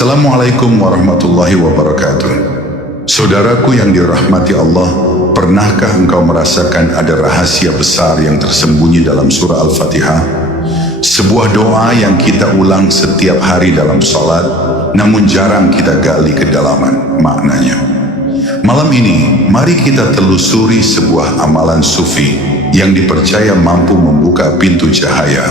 Assalamualaikum warahmatullahi wabarakatuh. Saudaraku yang dirahmati Allah, pernahkah engkau merasakan ada rahasia besar yang tersembunyi dalam surah Al-Fatihah? Sebuah doa yang kita ulang setiap hari dalam salat, namun jarang kita gali kedalaman maknanya. Malam ini, mari kita telusuri sebuah amalan sufi yang dipercaya mampu membuka pintu cahaya,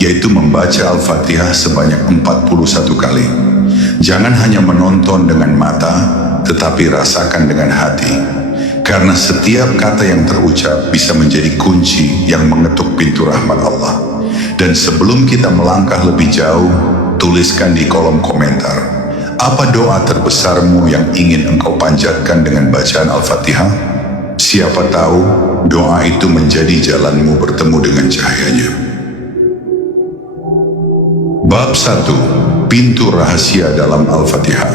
yaitu membaca Al-Fatihah sebanyak 41 kali. Jangan hanya menonton dengan mata, tetapi rasakan dengan hati. Karena setiap kata yang terucap bisa menjadi kunci yang mengetuk pintu rahmat Allah. Dan sebelum kita melangkah lebih jauh, tuliskan di kolom komentar, apa doa terbesarmu yang ingin engkau panjatkan dengan bacaan Al-Fatihah? Siapa tahu doa itu menjadi jalanmu bertemu dengan cahayanya. Bab 1. Pintu rahasia dalam Al-Fatihah.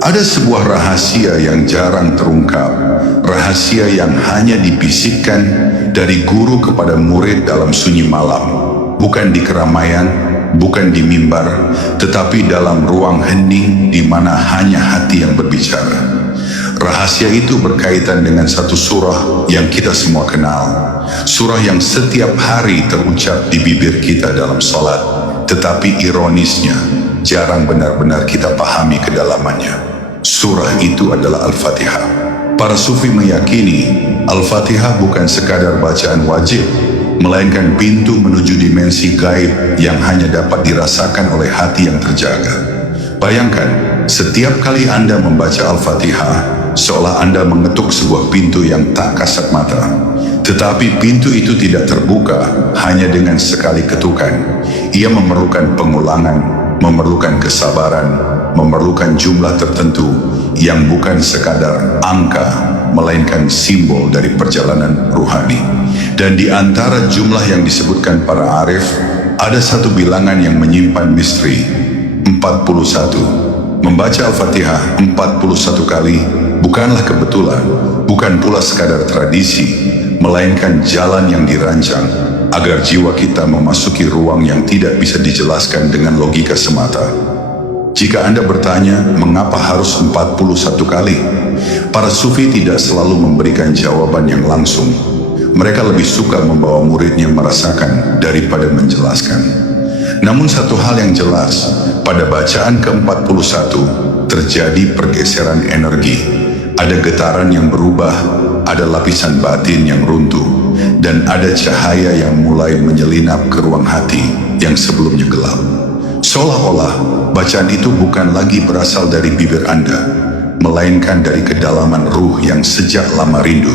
Ada sebuah rahasia yang jarang terungkap, rahasia yang hanya dibisikkan dari guru kepada murid dalam sunyi malam, bukan di keramaian, bukan di mimbar, tetapi dalam ruang hening di mana hanya hati yang berbicara. Rahasia itu berkaitan dengan satu surah yang kita semua kenal, surah yang setiap hari terucap di bibir kita dalam salat, tetapi ironisnya jarang benar-benar kita pahami kedalamannya. Surah itu adalah Al-Fatihah. Para sufi meyakini Al-Fatihah bukan sekadar bacaan wajib, melainkan pintu menuju dimensi gaib yang hanya dapat dirasakan oleh hati yang terjaga. Bayangkan, setiap kali Anda membaca Al-Fatihah, seolah Anda mengetuk sebuah pintu yang tak kasat mata. Tetapi pintu itu tidak terbuka hanya dengan sekali ketukan. Ia memerlukan pengulangan, memerlukan kesabaran, memerlukan jumlah tertentu yang bukan sekadar angka, melainkan simbol dari perjalanan ruhani. Dan di antara jumlah yang disebutkan para arif, ada satu bilangan yang menyimpan misteri, 41. Membaca Al-Fatihah 41 kali bukanlah kebetulan, bukan pula sekadar tradisi, melainkan jalan yang dirancang agar jiwa kita memasuki ruang yang tidak bisa dijelaskan dengan logika semata. Jika Anda bertanya, mengapa harus 41 kali? Para sufi tidak selalu memberikan jawaban yang langsung. Mereka lebih suka membawa muridnya merasakan daripada menjelaskan. Namun satu hal yang jelas, pada bacaan ke-41 terjadi pergeseran energi. Ada getaran yang berubah, ada lapisan batin yang runtuh, dan ada cahaya yang mulai menyelinap ke ruang hati yang sebelumnya gelap. Seolah-olah bacaan itu bukan lagi berasal dari bibir Anda, melainkan dari kedalaman ruh yang sejak lama rindu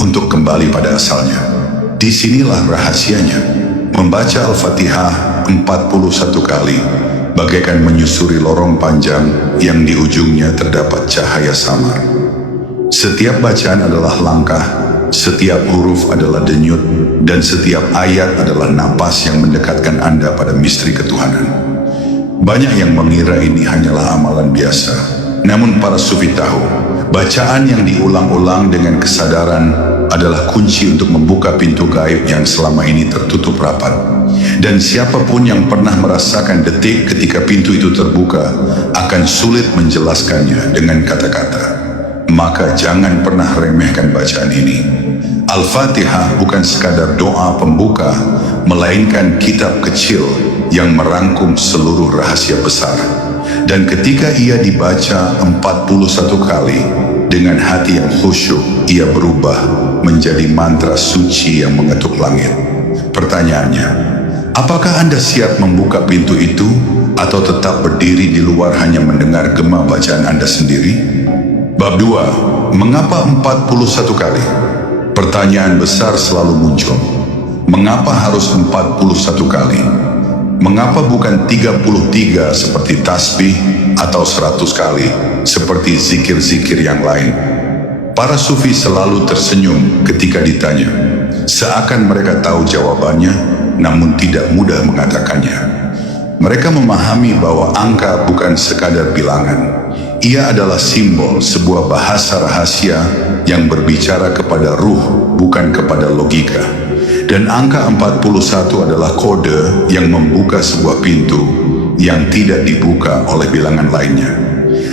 untuk kembali pada asalnya. Disinilah rahasianya. Membaca Al-Fatihah 41 kali bagaikan menyusuri lorong panjang yang di ujungnya terdapat cahaya samar. Setiap bacaan adalah langkah, setiap huruf adalah denyut, dan setiap ayat adalah napas yang mendekatkan Anda pada misteri ketuhanan. Banyak yang mengira ini hanyalah amalan biasa, namun para sufi tahu, bacaan yang diulang-ulang dengan kesadaran adalah kunci untuk membuka pintu gaib yang selama ini tertutup rapat. Dan siapapun yang pernah merasakan detik ketika pintu itu terbuka akan sulit menjelaskannya dengan kata-kata. Maka jangan pernah remehkan bacaan ini. Al-Fatihah bukan sekadar doa pembuka, melainkan kitab kecil yang merangkum seluruh rahasia besar. Dan ketika ia dibaca 41 kali, dengan hati yang khusyuk, ia berubah menjadi mantra suci yang mengetuk langit. Pertanyaannya, apakah Anda siap membuka pintu itu, atau tetap berdiri di luar hanya mendengar gema bacaan Anda sendiri? Bab 2. Mengapa 41 kali? Pertanyaan besar selalu muncul. Mengapa harus 41 kali? Mengapa bukan 33 seperti tasbih atau 100 kali seperti zikir-zikir yang lain? Para sufi selalu tersenyum ketika ditanya, seakan mereka tahu jawabannya, namun tidak mudah mengatakannya. Mereka memahami bahwa angka bukan sekadar bilangan. Ia adalah simbol, sebuah bahasa rahasia yang berbicara kepada ruh, bukan kepada logika. Dan angka 41 adalah kode yang membuka sebuah pintu yang tidak dibuka oleh bilangan lainnya.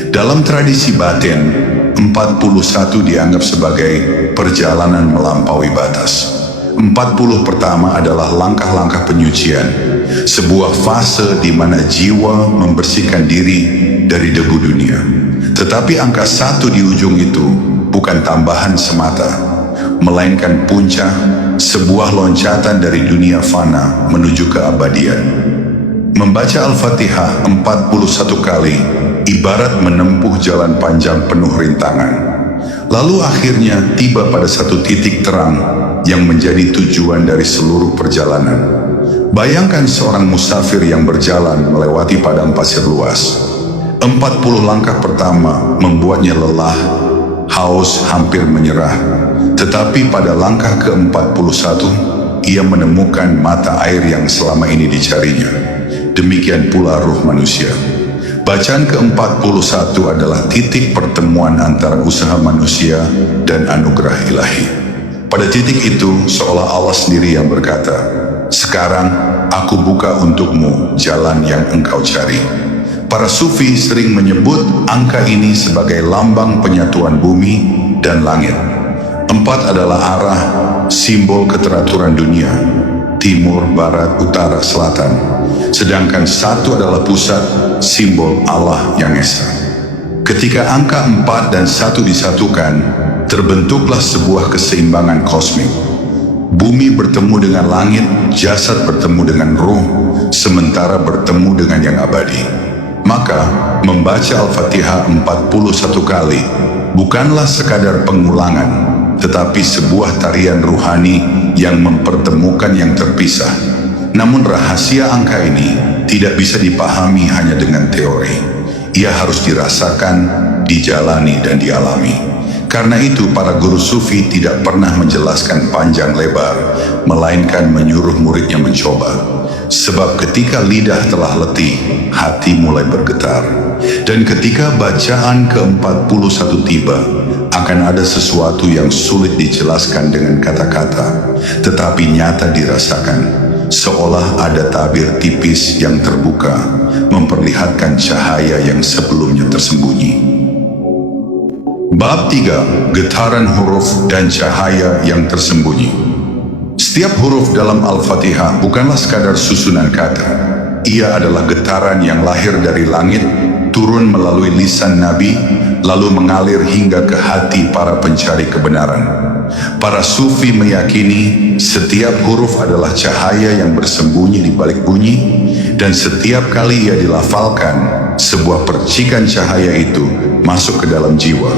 Dalam tradisi batin, 41 dianggap sebagai perjalanan melampaui batas. 40 pertama adalah langkah-langkah penyucian, sebuah fase di mana jiwa membersihkan diri dari debu dunia. Tetapi angka 1 di ujung itu bukan tambahan semata, melainkan puncak, sebuah loncatan dari dunia fana menuju keabadian. Membaca Al-Fatihah 41 kali ibarat menempuh jalan panjang penuh rintangan. Lalu akhirnya tiba pada satu titik terang yang menjadi tujuan dari seluruh perjalanan. Bayangkan seorang musafir yang berjalan melewati padang pasir luas. 40 langkah pertama membuatnya lelah, haus, hampir menyerah. Tetapi pada langkah ke-41, ia menemukan mata air yang selama ini dicarinya. Demikian pula ruh manusia. Bacaan ke-41 adalah titik pertemuan antara usaha manusia dan anugerah ilahi. Pada titik itu, seolah Allah sendiri yang berkata, "Sekarang aku buka untukmu jalan yang engkau cari." Para sufi sering menyebut angka ini sebagai lambang penyatuan bumi dan langit. 4 adalah arah, simbol keteraturan dunia, timur, barat, utara, selatan. Sedangkan 1 adalah pusat, simbol Allah yang Esa. Ketika angka 4 dan 1 disatukan, terbentuklah sebuah keseimbangan kosmik. Bumi bertemu dengan langit, jasad bertemu dengan ruh, sementara bertemu dengan yang abadi. Maka, membaca Al-Fatihah 41 kali bukanlah sekadar pengulangan, tetapi sebuah tarian ruhani yang mempertemukan yang terpisah. Namun rahasia angka ini tidak bisa dipahami hanya dengan teori. Ia harus dirasakan, dijalani, dan dialami. Karena itu para guru sufi tidak pernah menjelaskan panjang lebar, melainkan menyuruh muridnya mencoba. Sebab ketika lidah telah letih, hati mulai bergetar. Dan ketika bacaan ke-41 tiba, akan ada sesuatu yang sulit dijelaskan dengan kata-kata, tetapi nyata dirasakan. Seolah ada tabir tipis yang terbuka, memperlihatkan cahaya yang sebelumnya tersembunyi. Bab 3. Getaran huruf dan cahaya yang tersembunyi. Setiap huruf dalam Al-Fatihah bukanlah sekadar susunan kata. Ia adalah getaran yang lahir dari langit, turun melalui lisan Nabi, lalu mengalir hingga ke hati para pencari kebenaran. Para sufi meyakini setiap huruf adalah cahaya yang bersembunyi di balik bunyi, dan setiap kali ia dilafalkan, sebuah percikan cahaya itu masuk ke dalam jiwa.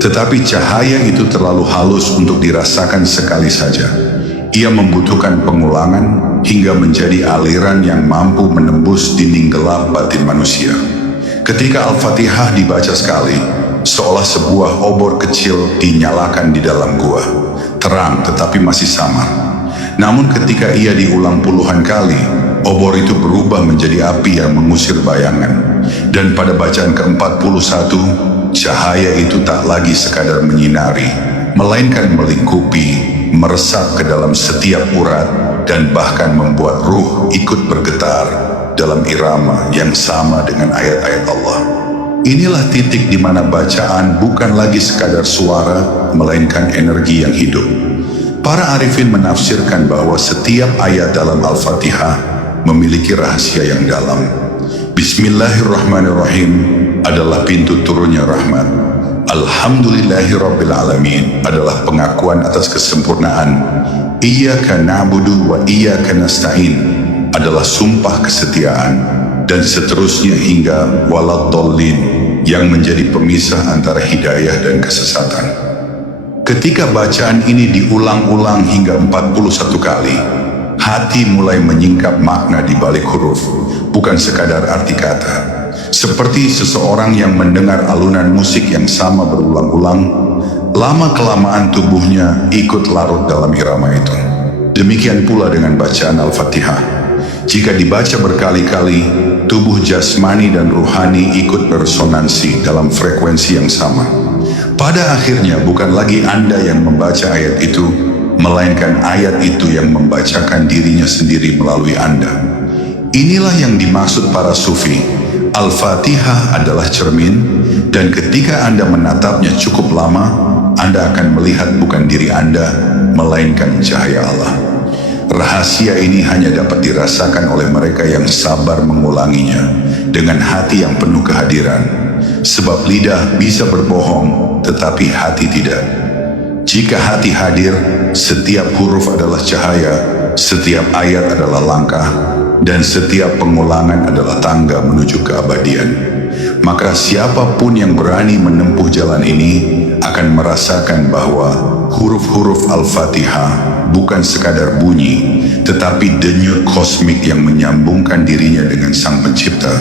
Tetapi cahaya itu terlalu halus untuk dirasakan sekali saja. Ia membutuhkan pengulangan hingga menjadi aliran yang mampu menembus dinding gelap batin manusia. Ketika Al-Fatihah dibaca sekali, seolah sebuah obor kecil dinyalakan di dalam gua, terang tetapi masih samar. Namun ketika ia diulang puluhan kali, obor itu berubah menjadi api yang mengusir bayangan. Dan pada bacaan ke-41, cahaya itu tak lagi sekadar menyinari, melainkan melingkupi, meresap ke dalam setiap urat, dan bahkan membuat ruh ikut bergetar dalam irama yang sama dengan ayat-ayat Allah. Inilah titik di mana bacaan bukan lagi sekadar suara, melainkan energi yang hidup. Para arifin menafsirkan bahwa setiap ayat dalam Al-Fatihah memiliki rahasia yang dalam. Bismillahirrahmanirrahim adalah pintu turunnya rahmat. Alhamdulillahirrabbilalamin adalah pengakuan atas kesempurnaan. Iyyaka na'budu wa iyyaka nasta'in adalah sumpah kesetiaan, dan seterusnya hingga waladdallin yang menjadi pemisah antara hidayah dan kesesatan. Ketika bacaan ini diulang-ulang hingga 41 kali, hati mulai menyingkap makna di balik huruf, bukan sekadar arti kata. Seperti seseorang yang mendengar alunan musik yang sama berulang-ulang, lama-kelamaan tubuhnya ikut larut dalam irama itu. Demikian pula dengan bacaan Al-Fatihah. Jika dibaca berkali-kali, tubuh jasmani dan ruhani ikut beresonansi dalam frekuensi yang sama. Pada akhirnya bukan lagi Anda yang membaca ayat itu, melainkan ayat itu yang membacakan dirinya sendiri melalui Anda. Inilah yang dimaksud para sufi. Al-Fatihah adalah cermin, dan ketika Anda menatapnya cukup lama, Anda akan melihat bukan diri Anda, melainkan cahaya Allah. Rahasia ini hanya dapat dirasakan oleh mereka yang sabar mengulanginya dengan hati yang penuh kehadiran. Sebab lidah bisa berbohong, tetapi hati tidak. Jika hati hadir, setiap huruf adalah cahaya, setiap ayat adalah langkah, dan setiap pengulangan adalah tangga menuju keabadian. Maka siapapun yang berani menempuh jalan ini akan merasakan bahwa huruf-huruf Al-Fatihah bukan sekadar bunyi, tetapi denyut kosmik yang menyambungkan dirinya dengan Sang Pencipta.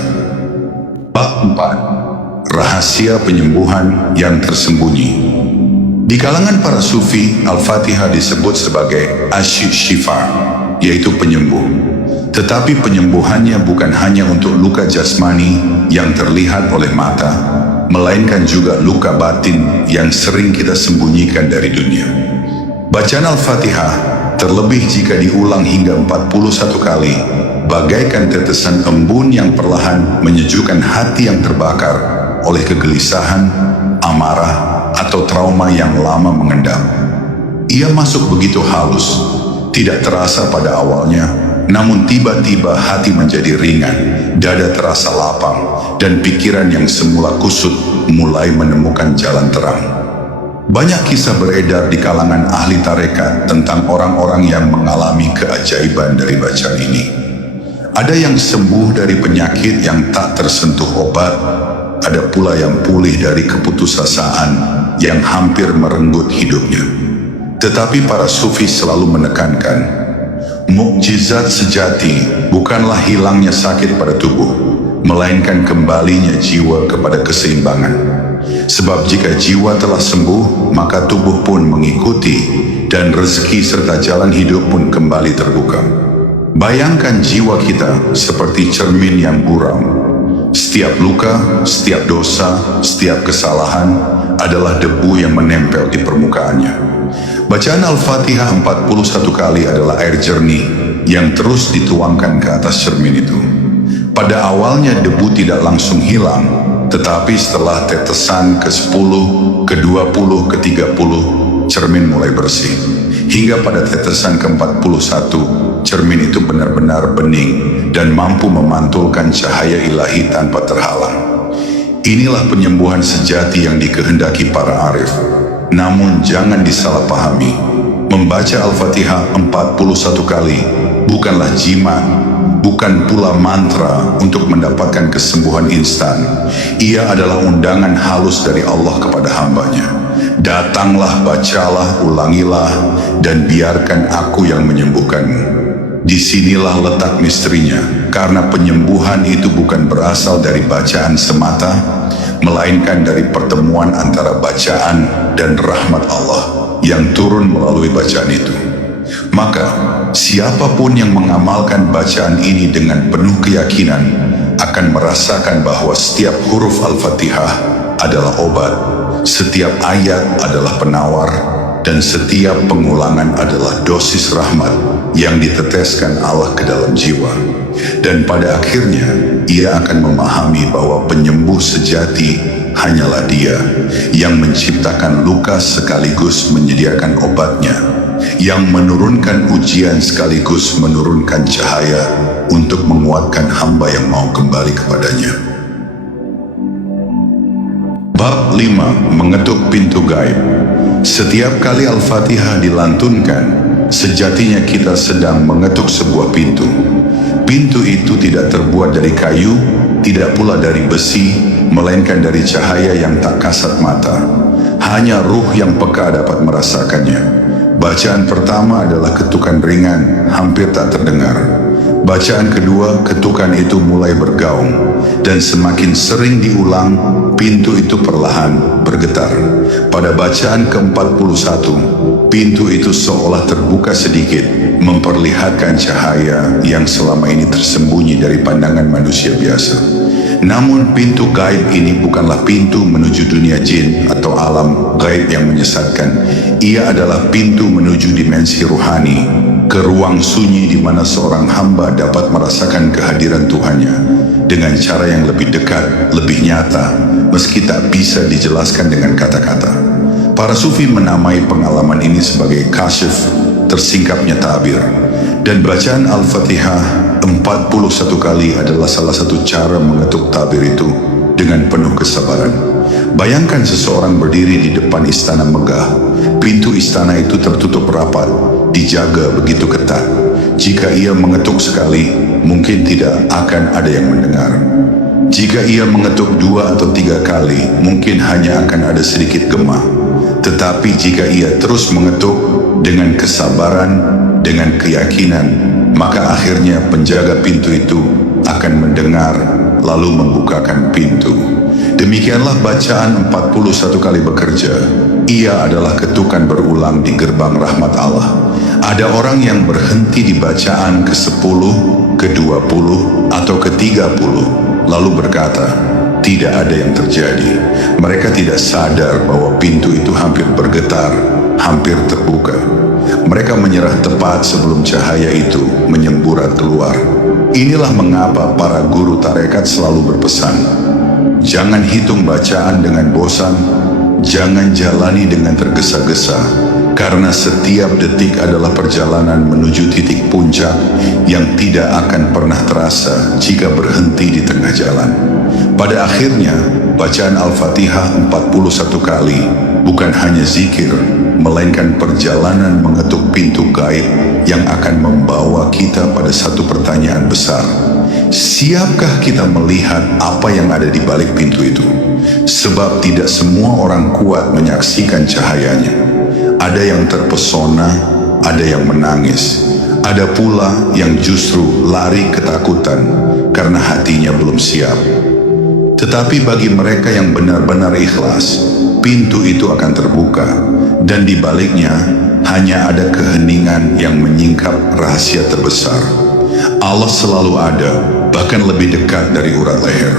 Bab 4. Rahasia penyembuhan yang tersembunyi. Di kalangan para sufi, Al-Fatihah disebut sebagai Asy-Syifa, yaitu penyembuh. Tetapi penyembuhannya bukan hanya untuk luka jasmani yang terlihat oleh mata, melainkan juga luka batin yang sering kita sembunyikan dari dunia. Bacaan Al-Fatihah, terlebih jika diulang hingga 41 kali, bagaikan tetesan embun yang perlahan menyejukkan hati yang terbakar oleh kegelisahan, amarah, atau trauma yang lama mengendap. Ia masuk begitu halus, tidak terasa pada awalnya, namun tiba-tiba hati menjadi ringan, dada terasa lapang, dan pikiran yang semula kusut mulai menemukan jalan terang. Banyak kisah beredar di kalangan ahli tarekat tentang orang-orang yang mengalami keajaiban dari bacaan ini. Ada yang sembuh dari penyakit yang tak tersentuh obat, ada pula yang pulih dari keputusasaan yang hampir merenggut hidupnya. Tetapi para sufi selalu menekankan, mukjizat sejati bukanlah hilangnya sakit pada tubuh, melainkan kembalinya jiwa kepada keseimbangan. Sebab jika jiwa telah sembuh, maka tubuh pun mengikuti, dan rezeki serta jalan hidup pun kembali terbuka. Bayangkan jiwa kita seperti cermin yang buram. Setiap luka, setiap dosa, setiap kesalahan adalah debu yang menempel di permukaannya. Bacaan Al-Fatihah 41 kali adalah air jernih yang terus dituangkan ke atas cermin itu. Pada awalnya debu tidak langsung hilang, tetapi setelah tetesan ke-10, ke-20, ke-30, cermin mulai bersih. Hingga pada tetesan ke-41, cermin itu benar-benar bening dan mampu memantulkan cahaya ilahi tanpa terhalang. Inilah penyembuhan sejati yang dikehendaki para arif. Namun jangan disalahpahami, membaca Al-Fatihah 41 kali bukanlah jimat, bukan pula mantra untuk mendapatkan kesembuhan instan. Ia adalah undangan halus dari Allah kepada hambanya. Datanglah, bacalah, ulangilah, dan biarkan aku yang menyembuhkanmu. Disinilah letak misterinya, karena penyembuhan itu bukan berasal dari bacaan semata, melainkan dari pertemuan antara bacaan dan rahmat Allah yang turun melalui bacaan itu. Maka, siapapun yang mengamalkan bacaan ini dengan penuh keyakinan akan merasakan bahwa setiap huruf Al-Fatihah adalah obat, setiap ayat adalah penawar, dan setiap pengulangan adalah dosis rahmat yang diteteskan Allah ke dalam jiwa. Dan pada akhirnya, ia akan memahami bahwa penyembuh sejati hanyalah Dia yang menciptakan luka sekaligus menyediakan obatnya, yang menurunkan ujian sekaligus menurunkan cahaya untuk menguatkan hamba yang mau kembali kepadanya. Bab 5. Mengetuk pintu gaib. Setiap kali Al-Fatihah dilantunkan, sejatinya kita sedang mengetuk sebuah pintu. Pintu itu tidak terbuat dari kayu, tidak pula dari besi, melainkan dari cahaya yang tak kasat mata. Hanya ruh yang peka dapat merasakannya. Bacaan pertama adalah ketukan ringan, hampir tak terdengar. Bacaan kedua, ketukan itu mulai bergaung, dan semakin sering diulang, pintu itu perlahan bergetar. Pada bacaan ke-41, pintu itu seolah terbuka sedikit, memperlihatkan cahaya yang selama ini tersembunyi dari pandangan manusia biasa. Namun pintu gaib ini bukanlah pintu menuju dunia jin atau alam gaib yang menyesatkan. Ia adalah pintu menuju dimensi ruhani, ke ruang sunyi di mana seorang hamba dapat merasakan kehadiran Tuhannya dengan cara yang lebih dekat, lebih nyata, meski tak bisa dijelaskan dengan kata-kata. Para sufi menamai pengalaman ini sebagai kasyf, tersingkapnya tabir. Dan bacaan Al-Fatihah 41 kali adalah salah satu cara mengetuk tabir itu dengan penuh kesabaran. Bayangkan seseorang berdiri di depan istana megah. Pintu istana itu tertutup rapat, dijaga begitu ketat. Jika ia mengetuk sekali, mungkin tidak akan ada yang mendengar. Jika ia mengetuk 2 atau 3 kali, mungkin hanya akan ada sedikit gema. Tetapi jika ia terus mengetuk dengan kesabaran, dengan keyakinan, maka akhirnya penjaga pintu itu akan mendengar lalu membukakan pintu. Demikianlah bacaan 41 kali bekerja. Ia adalah ketukan berulang di gerbang rahmat Allah. Ada orang yang berhenti di bacaan ke-10, ke-20, atau ke-30, lalu berkata, tidak ada yang terjadi. Mereka tidak sadar bahwa pintu itu hampir bergetar, hampir terbuka. Mereka menyerah tepat sebelum cahaya itu menyemburat keluar. Inilah mengapa para guru tarekat selalu berpesan, jangan hitung bacaan dengan bosan, jangan jalani dengan tergesa-gesa, karena setiap detik adalah perjalanan menuju titik puncak yang tidak akan pernah terasa jika berhenti di tengah jalan. Pada akhirnya, bacaan Al-Fatihah 41 kali bukan hanya zikir, melainkan perjalanan mengetuk pintu gaib yang akan membawa kita pada satu pertanyaan besar. Siapkah kita melihat apa yang ada di balik pintu itu? Sebab tidak semua orang kuat menyaksikan cahayanya. Ada yang terpesona, ada yang menangis, ada pula yang justru lari ketakutan karena hatinya belum siap. Tetapi bagi mereka yang benar-benar ikhlas, pintu itu akan terbuka, dan di baliknya hanya ada keheningan yang menyingkap rahasia terbesar. Allah selalu ada, bahkan lebih dekat dari urat leher.